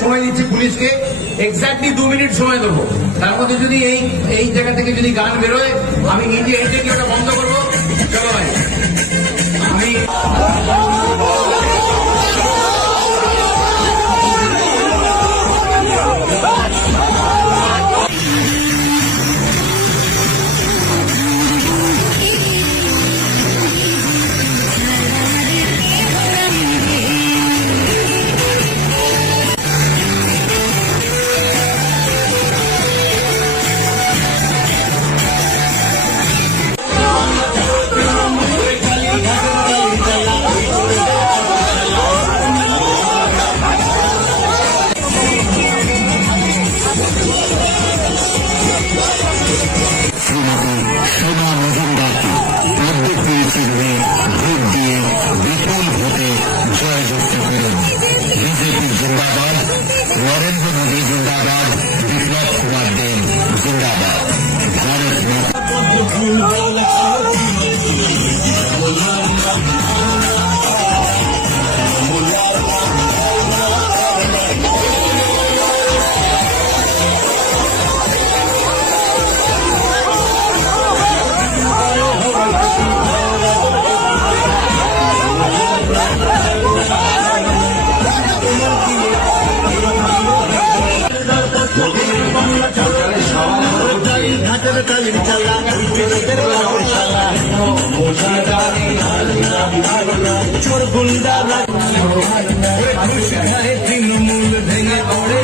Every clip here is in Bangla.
সময় দিচ্ছি পুলিশকে, এক্স্যাক্টলি 2 মিনিট সময় দেবো। তার মধ্যে যদি এই জায়গা থেকে যদি গান বেরোয়, আমি নিজে হেঁটে গিয়ে ওটা বন্ধ করবো। চলো ভাই, আমি नरेंद्र मोदी जिंदाबाद, विप्लव कुमार देव जिंदाबाद, भारत चोर गुंडा तृणमूल भेंगे पड़े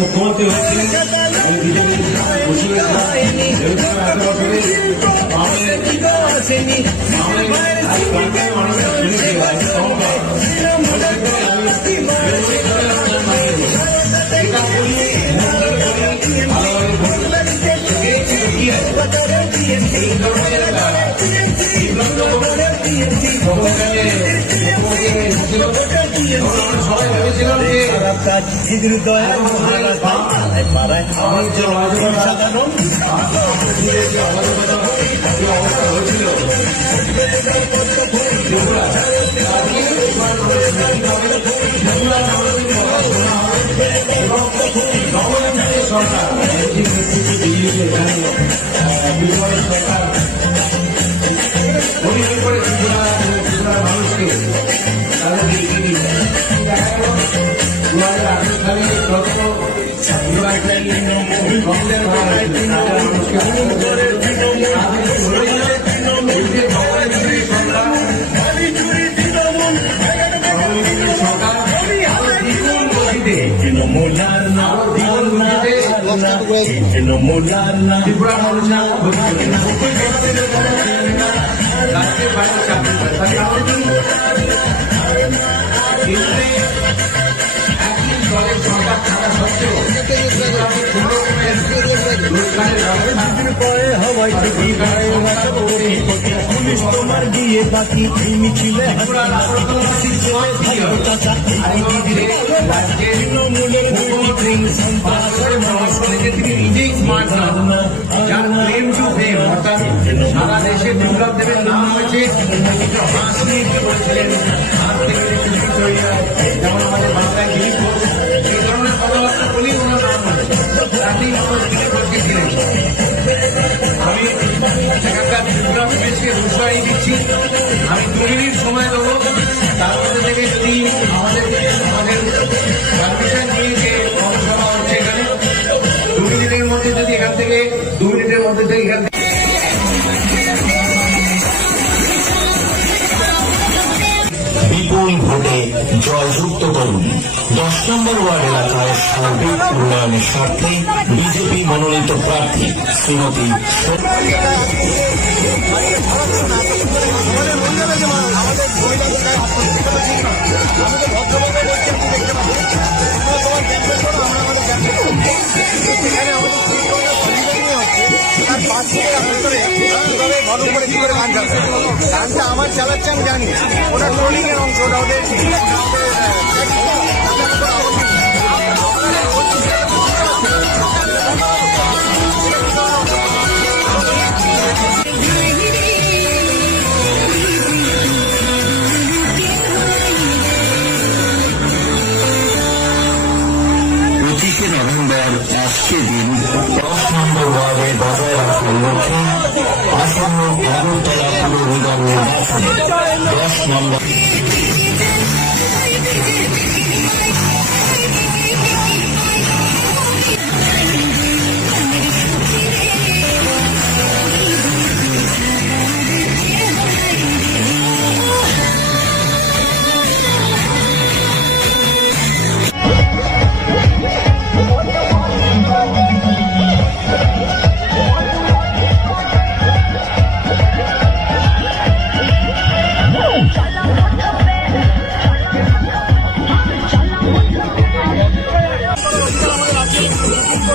মুখ্যমন্ত্রী হচ্ছিলেন, সবাই ভেবেছিলাম যে হৃদয় মারায় আমার যে সাধারণ অবস্থা হয়েছিল সরকার মানুষকে তাদেরকে এগিয়ে দিয়েছে। 2018 সালে ত্রিপুরা মানুষ রাজ্যের বাইরে চাকরি করে, একই দলের সরকার থাকা সত্ত্বেও পুলিশ তোমার দিয়ে বাকি মিছিলে তৃণমূলের তিনি নিজেই স্মার্ট না, যার ক্লেম টু ফেম, অর্থাৎ সারা দেশে বিপ্লব দেবের নাম হয়েছে, হাঁস নিয়ে বলেছিলেন হাত থেকে তৈরি হয়, যেমন আমাদের বাংলায় গিরিশ ঘোষ, এই ধরনের কথাবার্তা বলেই ওনার নাম হয়েছে, তাতেই আমার গিরিশ ঘোষকে ছিলেন। আমি এখানকার বিপ্লবকে উৎসাহী দিচ্ছি, আমি 2 মিনিট সময় দেবো, তার মধ্যে থেকে যদি আমাদের পারমিশন নিয়ে যে কর্মসভা হচ্ছে এখানে 2 মিনিটের মধ্যে যদি এখান থেকে 2 মিনিটের মধ্যে থেকে এখান থেকে বিপুল ভোটে জয়যুক্ত করুন। 10 নম্বর ওয়ার্ড এলাকায় সার্বিক উন্নয়নের স্বার্থে বিজেপি মনোনীত প্রার্থী শ্রীমতী আমাদের ওর উপরে কি করে গান চালাচ্ছে? গানটা আমার চালাচ্ছে আমি জানি, ওটা ট্রোলিং এর অংশ, ওটা ওদের পঁচিশে নভেম্বর আজকে দিন 10 নম্বর ওয়ার্ডে বজায় রাখার লক্ষ্যে আসন্ন আগরতলা পুর নিগম নির্বাচনে 10 নম্বর